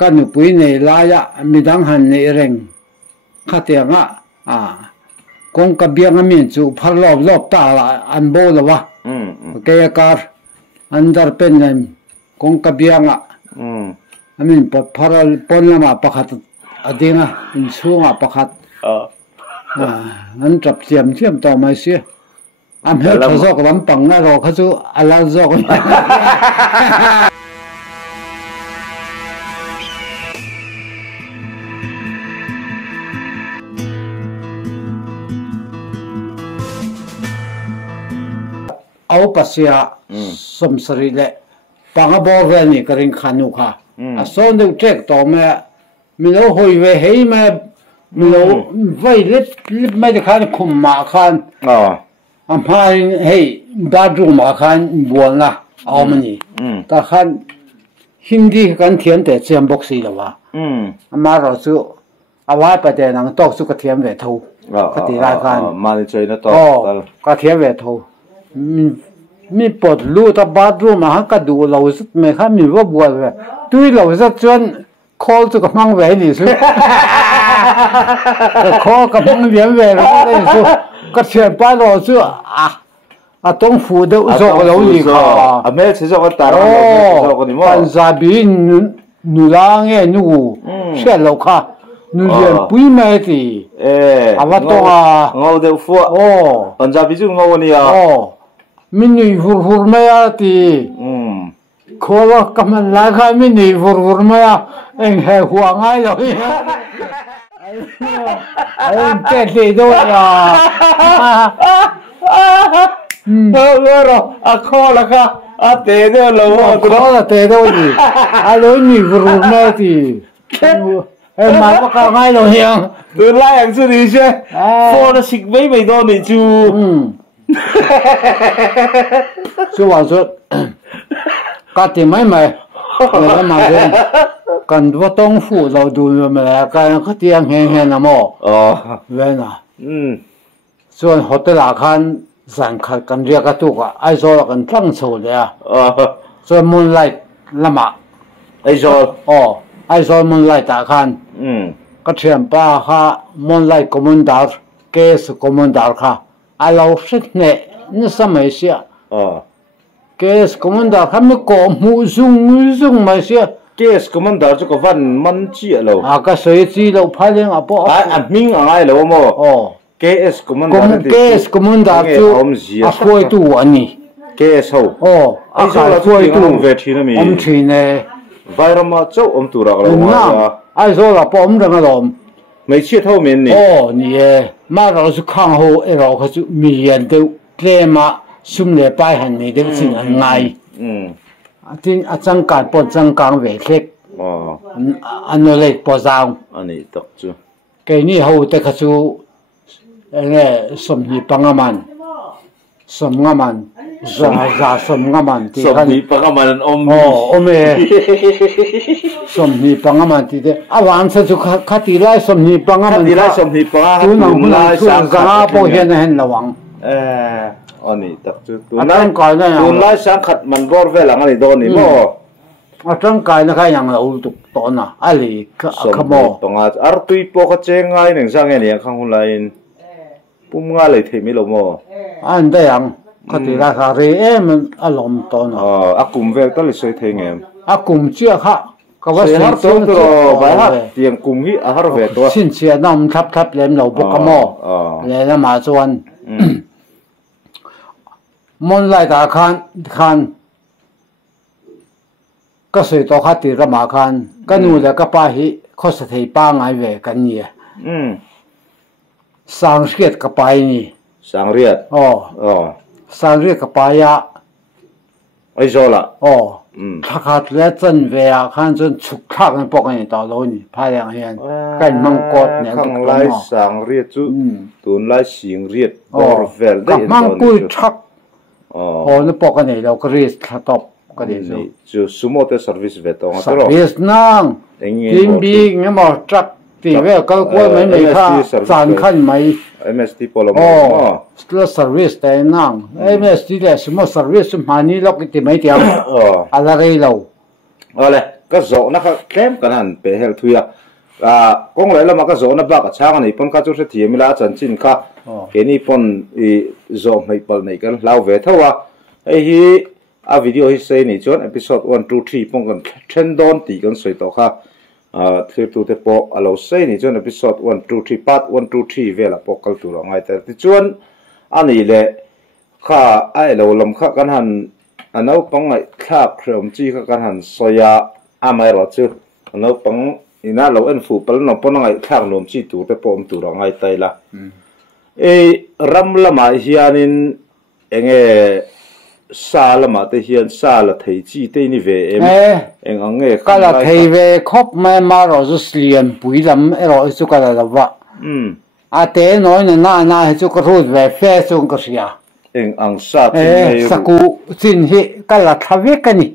กันปุยในลายะมีดังหันในเร่งข้าเตียงกงกระเบียงมีจูพัลรอบตาละอันโบละวะเกยการอันดาร์เป็นเลยกงกระเบียงมีพัลปนละมาประคัดอดีนะอินสูงประคัดนั้นจับเทียมต่อมาเสียอันเฮทซอกลำปังนะเราเขาจูอัลลาซอกเอาปัสยาสมสรีเลปังบอเวนี่กริงขานุค่ะสอนดูเช็คต่อมามีโลหอยเวให้มามีโลไว้เล็บไม่ได้ขันคุมมาขันอันพายให้บาดูมาขันบัวนะเอามันนี่แต่ขันฮินดีกันเทียนแต่เสียมบอกสีแล้ววะมาเราสู้เอาไว้ประเดี๋ยวนังตอกสุกเทียมเวทูก็ตีได้กันมาในใจนะตอกก็เทียมเวทูมีปวดรูตบาดรูมาก็ดูเราสุดไม่ค่ะมีว่าบัวเลยด้วยเราจะจนคอสุกมังเวนี่สุคอกับมังเวียนเวเราได้สุก็เชื่อป้าเราสุต้องฟูเดือดจอกเราอีกค่ะอเมริกาจะก็ตายปัญจาบีนูลางเงนูเชื่อเราค่ะนูเรียนปุ้ยแม่ตีอาว่าตัวเงาเดือดฟัวปัญจาบีจุงเงาเนี่ยมินิฟูไม่อาตีขอว่ากำมันลากมินิฟูไม่อาเองให้หัวง่ายเลยไอ้เจ๊ตีด้วยรอขอละค่ะเตะด้วยเราขอละเตะด้วยดิเลยนี่ฟูไม่ตีเอ้มาก็ง่ายเลยยังตัวไล่อย่างสุดที่ใช่ฟอร์สิกไม่โดนนี่จู说话说，家庭买卖，那个嘛是，跟我东府老多没来，跟个地方闲了么？对呐。所以好多哪看山看跟这个多个，爱说跟长寿的呀。所以门来那么，爱说门来大看。个全把哈门来公门道，给是公门道哈。อาเราสิเนี่ยนี่สมัยเสียเกสคอมมานดาร์เขาไม่ก่อมูซุงมาเสียเกสคอมมานดาร์จะก็ฟันมันจีเราก็เสียจีเราพายเลี้ยงอ่ะปะอันมิงอะไรเราโม่เกสคอมมานดาร์เกสคอมมานดาร์จูช่วยตัวนี่เกสเขาไอ้ช่วยตัวเวทีนั่นมีทีเนี่ยไวรัสมาเจ้าตัวเราไอ้โซ่เราปอมเรื่องอะไรไม่เชื่อเท่ามินนี่นี่มาเราสุขังหูเราเขาจะมีเงินเดือดมาสุ่มเลยไปหันนี่เด็กสิ่งอะไรที่อาจารย์การปนจังการเวทเล็กอันนั้นเลยปอจางอันนี้ตกจูแกนี่เขาแต่เขาจะเนี่ยสมนิปังมันสมงามันจะสมงามันที่สมนิปังมันอมสมนิปังมันที่เดวันเสร็จขัดตีไล่สมนิปังมันตัวหนังมันช่วยจะพอเห็นระวังอันนี้ตกจูตัวไล่สังขัดมันบอร์เวลังอะไรโดนนี่มั้งร่างกายนะครับอย่างเราตุกตอนน่ะอะไรขโมยตรงอาร์ตุยปกติเงยหนึ่งสังเกตอย่างข้างหุ่นไลน์ปุ่มง่ายเลยที่ไม่รู้มั้งอันเดียงคดีราคาเรียมันอารมณ์ตอนน่ะอากุมเวลตั้งแต่สวยเท่งเองอากุมเชื่อค่ะก็ว่าสิ่งตัวไปฮะเตียงกุมที่อาหารเวตัวสิ้นเสียน้ำทับเล่มเราบุกขโมยเลยแล้วมาส่วนมันไล่ตาคันก็สื่อต่อขัดตีระมาคันก็นู่นแล้วก็ป้าหิข้อสถิป้าไงเวกันเนี่ยสังเกตกับไปนี่สังเรียดสังเรียดกับไปยะไอ้โซล่ะถ้าขาดแล้วจนเวียขันจนฉุกทักกันปกติต่อโลนี่พายอย่างเห็นกันมังกรเนี่ยข้างไล่สังเรียดจุตุนไล่สิงเรียดบอร์เวลได้กับมังกุยชักนี่ปกติเราก็เรียกตบก็ดีสิจูสมมติเซอร์วิสเวทองเซอร์วิสนั่งทีมบีงั้นบอกจักตีเวก็กลัวไม่ค่าสารขั้นไหม MST พอละมั้งแล้วเซอร์วิสแต่นั่ง MST เนี่ยสมมติเซอร์วิสมานี่เราก็ตีไม่เดียวอะไรเราอะไร ก็โซนะครับแคมกันหันเปเฮลทุยกงเลยแล้วมันก็โซนะบักช่างนี่ปนข้าจุดที่มีลาจันจินค่ะเห็นนี่ปนโซไม่ปนในกันเล่าเวทว่าไอ้ฮีวิดีโอที่เซนี่จนเอพิโซด1 2 3ปนกันเทรนดอนตีกันสวยต่อค่ะคลิปตัวเตปอเราเซนี่จนเอพิโซด1 2 3 part 1 2 3เวลาปกัลตัวเราไงแต่ที่จวนอันนี้แหละค่ะไอ้เราลำค่ะกันหันอันนั้นปังไอ้ข้าเครื่องจีค่ะกันหันโซยาไม่รอดชื่ออันนั้นปังอีน่าเราเอ็นฟูปแล้วน้องปนไอ้ข้างลมจีตัวเตปอมตัวเราไงแต่ละรำละมาเฮียนินเองซาละมาแต่เฮียนซาละไทยจีเตนี่เวเองอังเงก็ละไทยเวครบไม่มาเราจะเลียนปุ๋ยลำเราสุกละละวะเตน้อยน่าให้สุกรูดเวเฟซุงก็เสียเองอังซาสกูสินฮิก็ละทวีกันนี่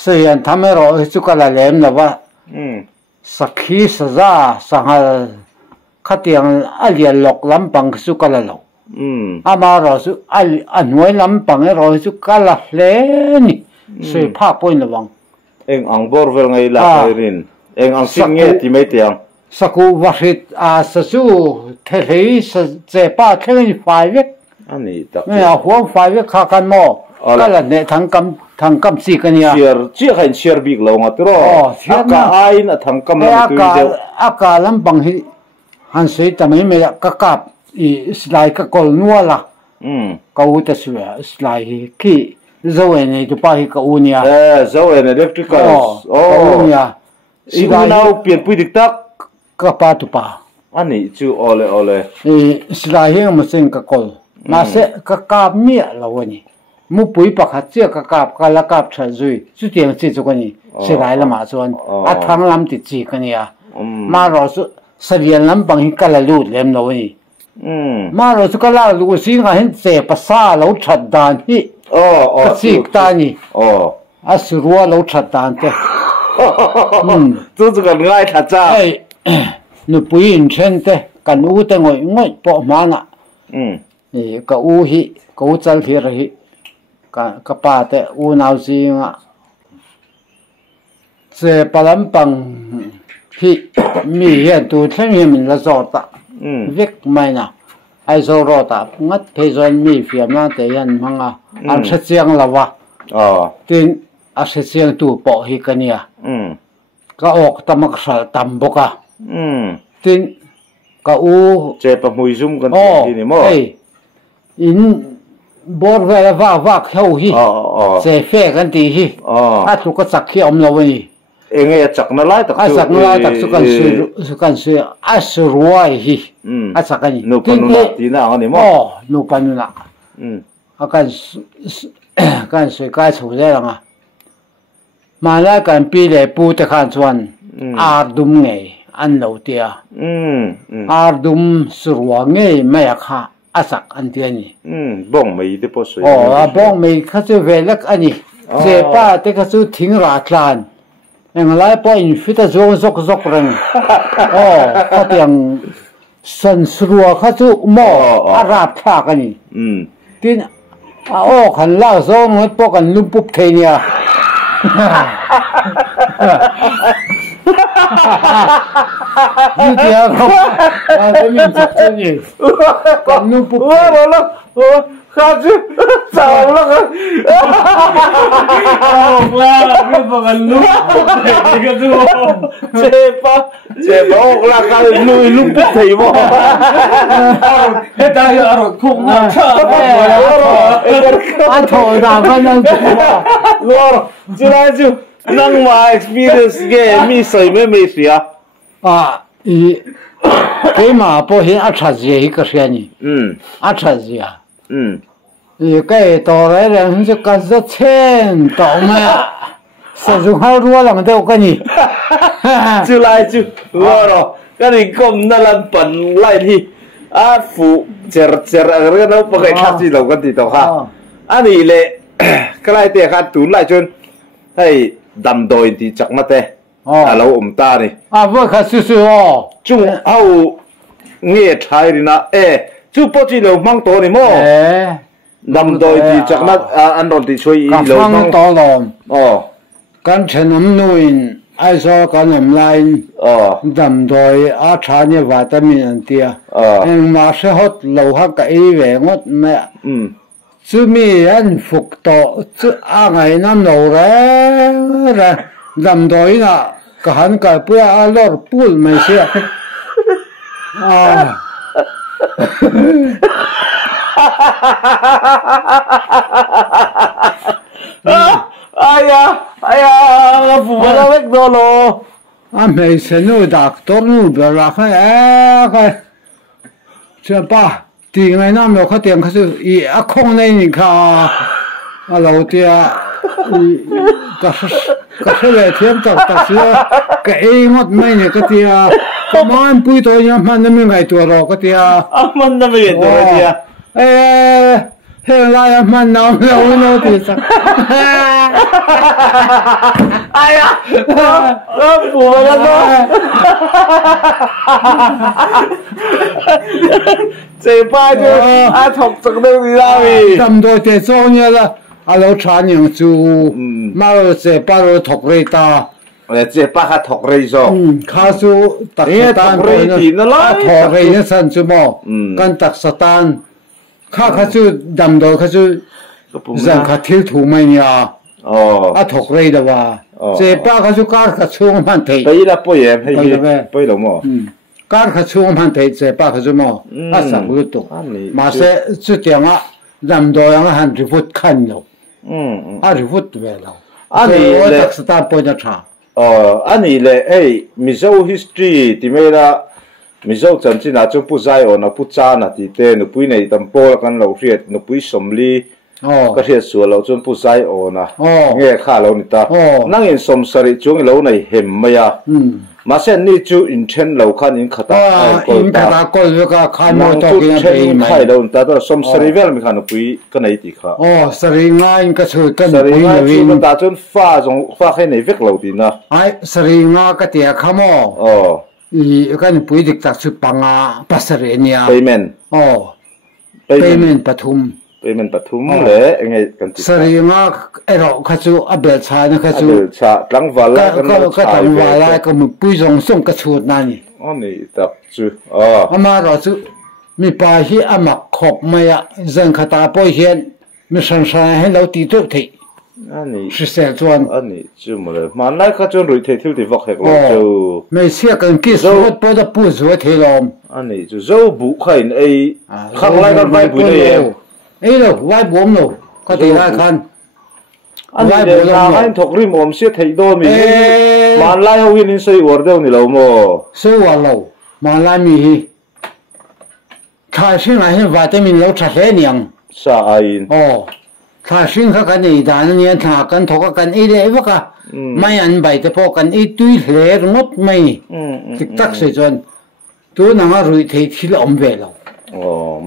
เสียนทำให้เราสุกละเล่มละวะสักขีสซาสังหารขัดยังอัลยันหลอกลำปังสุกละเรามาเราสุอันไว้ลำปังเราสุกละเล่นี่สวยภาพปนระวังเองอังบอร์เวลไงล่ะรินเองอังสิงเงที่ไม่เตียงสกูวัชิตสูเทลีเจ็บป้าเทลีไฟเวกอันนี้ตักเนี่ยหัวไฟเวกข้ากันหม้อก็ละเนี่ยทั้งกำสีกันเนี่ยเชียร์เจี๊ยให้เชียร์บิ๊กเราไงตัวอากาศไอ้น่ะทั้งกำลังตัวเดียวอากาศลำบังที่หันสีแต่ไม่กะกับสไลด์ก็กลนัวละก็อุตส่าห์สไลด์ขี้โซ่เนี่ยจุป้าที่ก็อุเนี่ยโซ่เนี่ยอิเล็กทริกอลเนี่ยอีกน่าเปลี่ยนปุ๋ยดิกตักก็ป้าตุป้าอันนี้จู่โอเลสไลด์ยังมันเส้นก็กลมาเสกก็กับเมียเราวันนี้มุปุ๋ยปักหัดเจ้าก็กับก็ละกับเฉยๆสุดที่มันจีจุกันนี่สไลด์ละมาส่วนทางลำติดจีกันเนี่ยมาเราเสียนลำบางที่ก็ละลูดเล่มเราวันนี้มาเราสุกลาลูกสิงห์เห็นเสพภาษาเราชัดดานที่สิกตานี่สิรัวเราชัดดานเต้ตัวสุกันง่ายทัดจ้านุปุยนเช่นเต้กันอูเตงอยปอมานะนี่ก็อูฮิก็อูจัลทีระฮิก็ป้าเต้อูนาวสิงห์เสพลำปังที่มีเหตุตัวเช่นนี้มันละจอดตะเวกไม่นะไอโซโรตางัดเพจอนมีเฟียมนะแต่ยันมังอันเสียงละวะที่อันเสียงตัวปอฮิกันเนี่ยก็ออกตมักสะตำบกที่ก็เจ็บมุยซุ่มกันที่นี่มั้งอินบอร์เวลว่าเข้าฮิเสฟกันทีฮิทุกข์สักขี้อมละวันนี้เองจักนั่นไล่ตักสุกันซื้อสุรวยฮิสักกันนี่นูปนุนาทีน่าอันนี้มั้งนูปนุนากันสวยกายสวยได้หรอมาแล้วกันปีเลยปูตะขันส่วนดุมไงอันเราเตียดุมสุรวงไงไม่อยากหาสักอันเดียนี่บ้องไม่ได้พอสวยบ้องไม่เขาจะเวลักอันนี้เจ็บป้าแต่เขาจะทิ้งราดลานยังไล่พออินฟิตจะซกเรงเขาเตียงสันสรัวเขาจะหม้ออาราบพากันนี่ที่ขันล่าโซ่เหมือนพวกกันลุ่มปุ๊บเทียนี่เดียวเขาจะมีสักคนนี่กันลุ่มปุ๊บข้าจะสาวแล้วกันแล้วไม่บอกกันลุกนี่ก็ดูเจ็บปะออกแล้วกันลุกปุ๊บถีบวะเฮ้ยได้อร่อยคุ้มนะชอบอันโถดามันนั่งตัวจุฬาจุนั่งมา experience เกมีใส่ไม่เสียเกมาพอเห็นอัศจรรย์ก็เสียนี่อัศจรรย์นี่ก็ตัวอะไรเรื่องจะกันจะเช่นต่อมาสจุเขารู้ว่ามันเท่ากันนี่จุฬาจุว่าหรอก็นี่ก้มนั่นลันปั่นไล่ที่ฟูเจออะไรกันเราปกติทักที่เรากันติดต่อค่ะอันนี้เลยก็ไล่เตะขาดตุนไล่จนให้ดำโดยที่จักมาเตะเราตานี่ว่าเขาสู้ๆจุงเอาเงี้ยชายนี่นะจุปจีเรามั่งตัวนี่มั้งดำโดยที่จากนั้นอันโดนที่ช่วยเรามั่งตัวลม กันฉนมนุนไอโซกันน้ำลายดำโดยอาชาเนี่ยวิตามินอันเดียเองมาเสหดเราหักไอเวงดแม่จะมีอันฝึกต่อจะอะไรน้ำเราเลยดำโดยน่ะก็หันกับเพื่ออาลอร์พูดไม่เสียFumada vekdolo. Me senu doctor nu bela kha Chapa ti ngai nam lo kha tiang kha su I akhong nei ni kha alo tia ka se le thiam ta ta sia ka e ngot mai ne ka tia ka man pui to ya man na mi ngai tu ro ka tia man na mi tu tia Hela ya man na no ti sa Aya Fumada no Cepa jo thok sak deu ni la wi Tam do te so nya la alo chan yang chu ma lo se pa lo thok re ta le cepa kha thok re zo kha su tak tan re ti na la thok re ne san chu mo kan tak satan kha chu dam do kha chu zang kha thil thu mai nya a thok re da wa se pa kha chu kar kha chu man thei tai la po ye poi lo mo kar kha chu man thei se pa kha chu mo a sak lu tu ma se chu tiang a dam do yang han ri fut khan lo a ri fut ve lo ani le tak sta po na tha ani le ei mizo history ti mera mizo chanchi na chu pu zai ona pu cha na ti te nu pui nei tam po kan lo riat nu pui somli ka riat su lo chun pu zai ona nge kha lo ni ta nang in som sari chung lo nei hem maya ma sen ni chu in chen lo khan in khata in khata ko ka khan mo to ki na be mai khai lo ta ta som sari vel mi khan pui ka nei ti kha sari nga in ka chu kan pui na wi ta chun fa jong fa khe nei vek lo ti na ai sari nga ka tia khamo I kan pui dik tak chu panga pasarenia payment pathum le ngai kan ti sari nga ero kha chu abel cha na kha chu cha tlang wala ka tang wala ka mu pui jong song ka chu na ni ani tak chu ama ro chu mi pa hi ama khop maya zang khata po hian mi san san he lo ti tu thei ani shi se chuan ani chu mo le man lai kha chun rui thei thil ti vak hek lo chu me sia kan ki so po da pu zo thei lom ani chu zo bu khain ei khang lai kan vai bu ne ei lo vai bom lo ka ti lai khan vai bu la hain thok rim om se thei do mi man lai ho win in sei war deu ni lo mo sei war lo man lai mi hi tha shin lai hin vitamin lo tha he niang sa ainถ้าสิ่งเขากันอีด่านนี้ถ้ากันทอกกันอีเดียวก็ไม่อันใบแต่พอกันอีตุ้ยเหลืองดไม่ติดตักเสียจนตัวนั่งรุ่ยเที่ยวอมเวล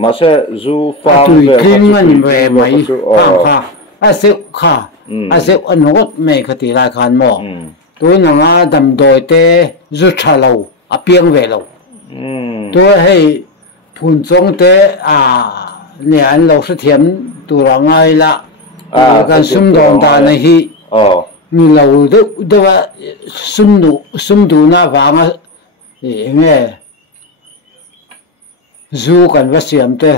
มาเช่จูฟ้าตุ้ยคลีนมันเวไม่ค่ะอาเซลค่ะอาเซลอันงดไม่คติรายการหม้อตัวนั่งดำโดยเตจุดชาเราเปียงเวลตัวให้ผุนจงเตเนี่ยอันเราเสียมตัวเราไงละกันซุ่มโดนตาในที่มีเราดูว่าซุ่มดูหน้าฟังเนี่ยจูกันว่าเสียมเตะ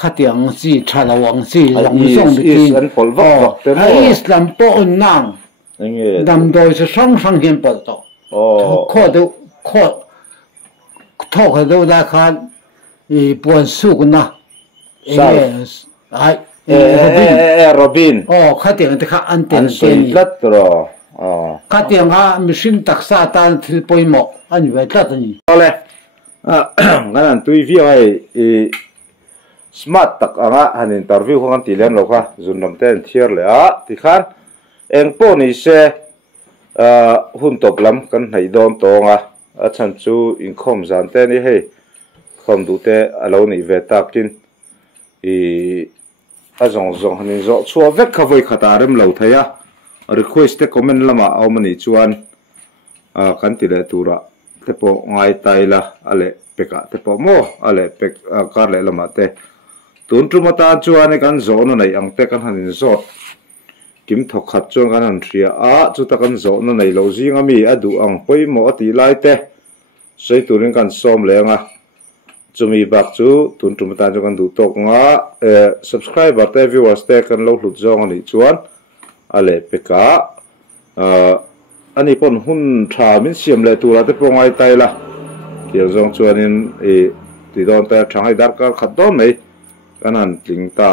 ขัดยังสีชาลวังสีหลงส่งไปกินไอ้อิสลามปอนนั่งดำโดยจะส่งเห็นปอดต่อข้อดูข้อทอกดูได้คันปวนสู้กันนะRobin ข้าเตียงที่ข้าอันเตียงลัดรอข้าเตียงข้ามิชินตักซาตันที่ปอยหมอกอันอยู่ไว้ตัดนี่เอาเลยงั้นตุยวิวให้สมาร์ตตักอ่ะฮันอินเตอร์วิวของกันตีเล่นหรอกค่ะจุนนำเต้นเทียร์เลยที่ขันเองพวกนี้เช่หุ่นตบลำกันให้โดนตรงฉันจูอินคอมจันเต้นี่ให้คอมดูเต้เราหนีเวตักกินจงฮันนี่ชัวเวกขบวยขตาเริ่มเหล่าไทยrequest คอมเมนต์ละมาเอามันนี่ชวนกันติเลตูระแต่พอง่ายตายละอะไรเป็กแต่พอโม่อะไรเป็กการเลยละมาเตตุนจุมาตาชวนในการโซนในอังเตกันฮันนี่โซ kim thok khat chuan kan han thria chu takan zo na nei lo zinga mi adu ang poimo ati lai te sei turin kan som lenga chumi bak chu tun tum ta chu kan du tok nga subscriber te viewers te kan lo hlut zong ani chuan ale peka ani pon hun tha min siam le tura te pongai tai la kial zong chuan in ti don ta thangai dar kar khat don mai kan han tling ta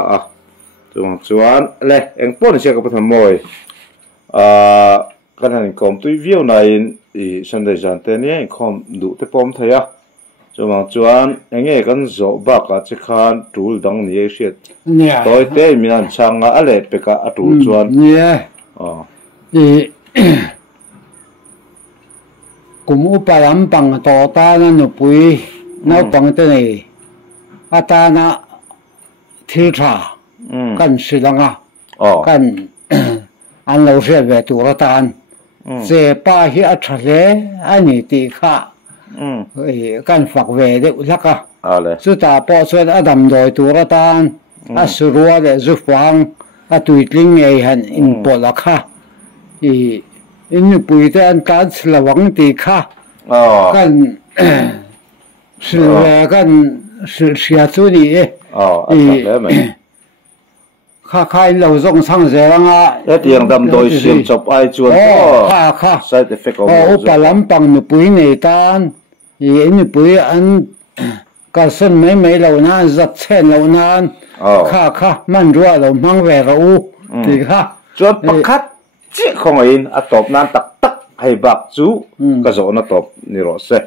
chuan le eng pon sia ka patham moi kan han kom tui view na in Sunday jan te ni eng khom du te pom thaya chuan enge kan zo ba ka che khan tul dang ni e hriat toy te mian changa ale peka atu chuan kum upalam pang to ta na nu pui nau pang te nei ata na thil tha kan silanga kan an lo hria ve tur tan se pa hi a thale ani ti kha kan fak ve de laka chu ta po chuan adam doi tur tan a surua le zu fang a tuitling ei han in polakha in pui te an tan slawang ti kha kan silwe kan sia chu ni khai lo zong sang zeranga tiang dam doi sim chop ai chuan kha side effect palam pang nu pui nei tan ni pui an ka son mai lo na zat chen lo nan kha man ruwa lo mang ve ro ti kha chuan pakhat chi khong in atop nan tak hai bak chu ka zo na top ni ro se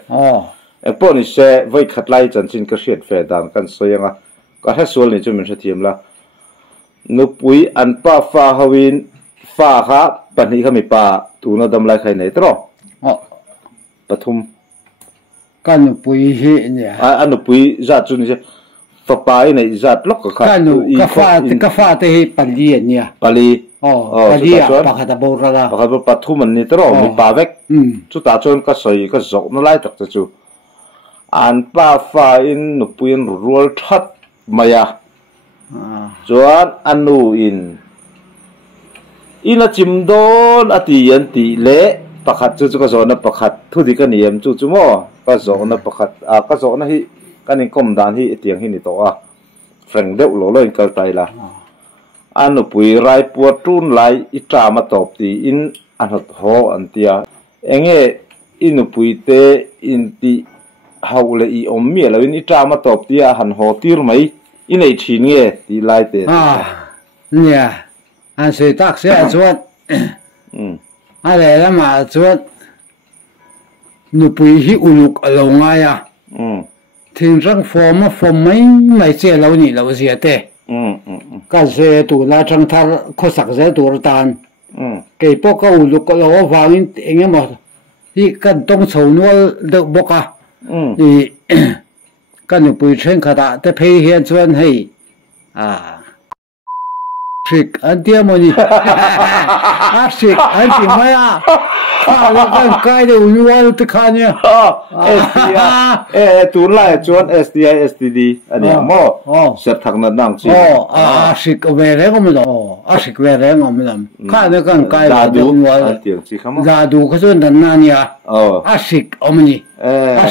po ni se voi khat lai chan chin ka hriat fe dan kan soyanga ka ha sol ni chu min thiam la nupui an pa fa hawin fa kha pani kha mi pa tu na dam lai khai nei tro pathum kan nupui hi ne an nupui za chu ni se fa pai nei zat lok ka kan ka fa te hi pali nia pali pali pa kha ta bor la pa kha pathum an ni tro mi pa vek chu ta chon ka soi ka zok na lai tak chu an pa fa in nupui an rual that maya chuan anu in a chimdon ati anti le pakhat chu ka zona pakhat thudi ka niam chu mo ka zona pakhat ka zona hi kanin kom dan hi tiang hi ni to freng deuh lo in kal tai la anu pui rai puat tun lai I trama top ti in anot ho antia enge inu pui te in ti haule I ommi lo in I trama top ti han ho tir mai inei thin nge ti lai te nia an se tak se chuan ale lama chuan nu pui hi uluk alonga ya thing rang form mai che lo ni lo zia te ka se tu la chang thar kho sak ze tur tan ke po ka uluk lo wangin enge mo hi kan tong chho nual de boka kan nu pui chen kha da te phei hian chuan hei sik an tia moni sik an ti maya kan kai de unual te khania tu lai chuan STI STD ani mo set thak na nang chi sik ve re ngom lo sik ve re ngom lam kha ne kan kai de unual tiang chi khama da du kha chuan dan na nia sik omni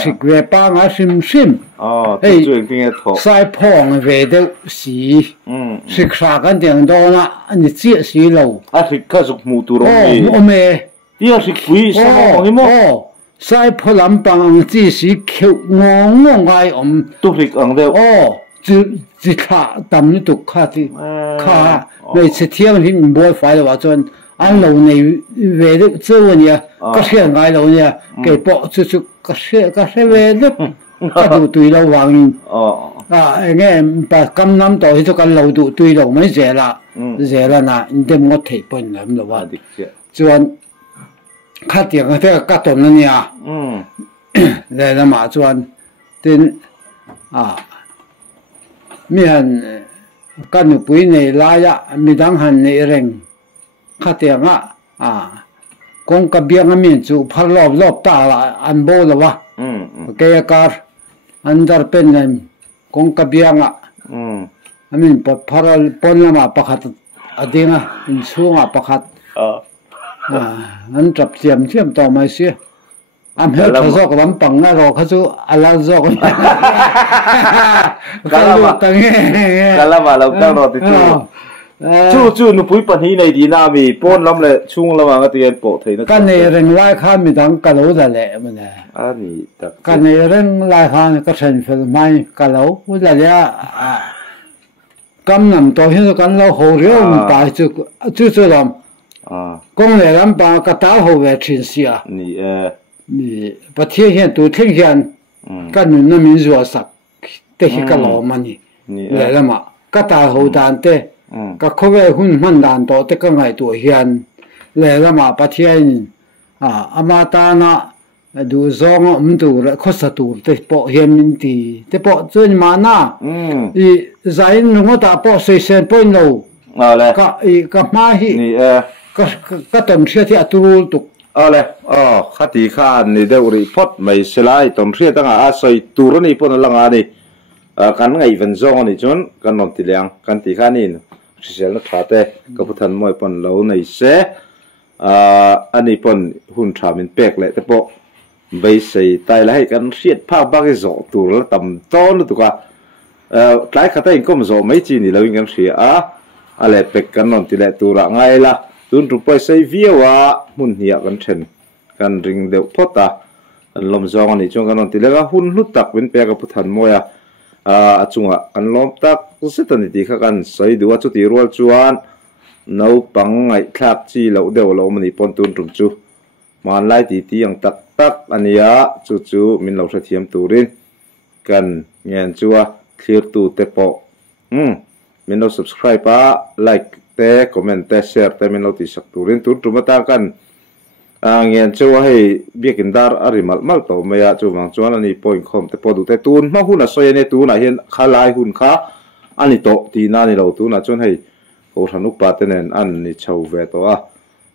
sik ve pa nga sim hey chuan tho sai phong ve de si sik sa kan tiang do na ani chi si lo sik ka zuk mu tu ro me tia sik pui sa ni mo sai pholam pang chi si kheu ngong ngai tu rik ang de chi kha tam ni tu kha ti kha nei che thiang hin boi fai wa chon an lo nei ve de chu nia ka se ngai lo nia ke po chu ka se ve de ka du tui lo wang nge pa kam nam to hi to kan lo du tui lo mai zela na indem ngo thei pon lam lo wa dik chuan kha tiang te ka ton na nia le la ma chuan tin mi han kan nu pui nei la ya mi dang han nei reng kha tiang kong ka biang a min chu phar lop ta la an bo lo wa ke kar andar pen nem kong ka biang amin paral pon lama pakhat adinga in sunga pakhat an trap siam siam to mai sia am he thazok lam pang na ro khachu ala zok kalama lo tang ro ti chu nu pui pan hi nei di na mi pon lam le chung lawang a tian po theina kan nei reng lai kha mi dang ka lo da le mane ani tak kan nei reng lai kha ka chen fel mai ka lo u la ya kam nam to hin kan lo ho ryo pa chu lam kong le lam pa ka ta ho ve chin sia ni pa thie hian tu thing hian kan nu na min zo sak te hi ka lo mani le lama ka ta ho dan te ka khowe hun man dan to te ka ngai tu hian le lama pa thien ama ta na du zong mtu ra khosa tu te po hian min ti te po chun ma na I zain nu ta po se sen point lo le ka ma hi ni ka tom thia thi atul tu le khati khan ni de uri pot mai selai tom thia tanga a soi tur ni pon langa ni kan ngai ven zong ni chon kan nom ti liang kan ti khanin sel na thate ka puthan moi pon lo nei se ani pon hun tha min pek le te po bei sei tai lai kan riat pha ba ge zo tur la tam ton tu ka tlai khata in kom zo mai chi ni lo ngam ria ale pek kan non ti le tura ngai la tun ru pai sei viawa mun hia kan then kan ring de phota an lom zong ani chong kan non ti le ga hun lut tak win pe ka puthan moya achunga kan lom tak setani ti kha kan sei duwa chu ti rual chuan no pang ngai thlak chi lo deu lo mani pon tun rum chu man lai ti ang tak ania chu min lo tha thiam turin kan ngen chuwa clear tu te po min lo subscribe like te comment te share te min lo ti sak turin tun tumata kan ngen chuwa hei biakin dar arimal mal to meya chu wang chuan ani point com te podu te tun ma huna soi ne tu na hian khalai hun kha ani to ti na ni lo tu na chon hei o thanu pa te nen an ni chho ve to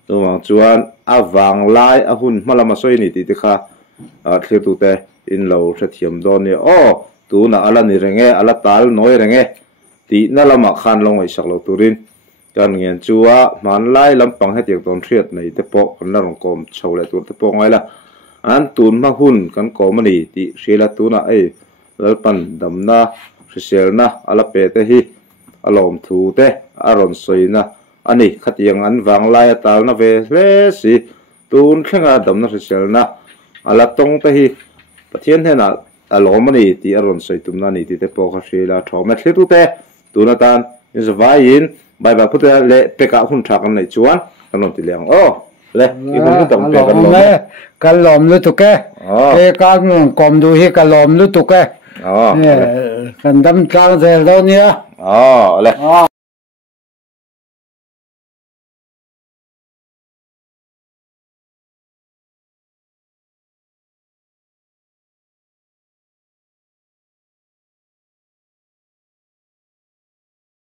chu wang chuan awang lai a hun malama soi ni ti te kha thlir tu te in lo tha thiam don ni tu na ala ni renge ala tal noi renge ti na lama khan long ai sak lo turin kan ngen chuwa man lai lampang he tiak ton thiat nei te po kan la rong kom chole tur te po ngai la an tun ma hun kan kom ani ti shela tu na ai lalpan damna hriselna ala pe te hi alom thu te aron soina ani khatiang an wang lai tal na ve le si tun thlenga damna hriselna ala tong te hi pathian hena alom ani ti aron soi tumna ni ti te po kha shela thome thli tu te tuna tan is vain bai ba puta le peka hun tha kan nei chuan kanon ti liang le I hun tam pe kan lom lu tu ke pe ka ngom kom du hi ka lom lu tu ke kan dam tlang zel do nia le